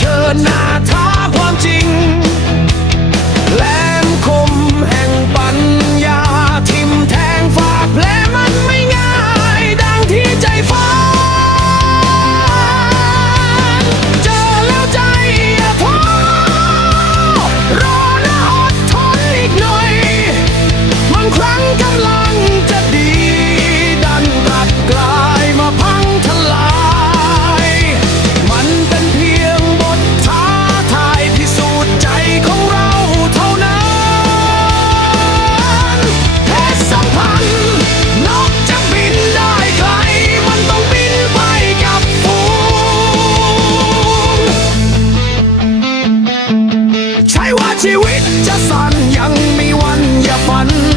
ชิญหน้าท้าความจริง ว่าชีวิตจะสั้นยังมีวันอย่าฝัน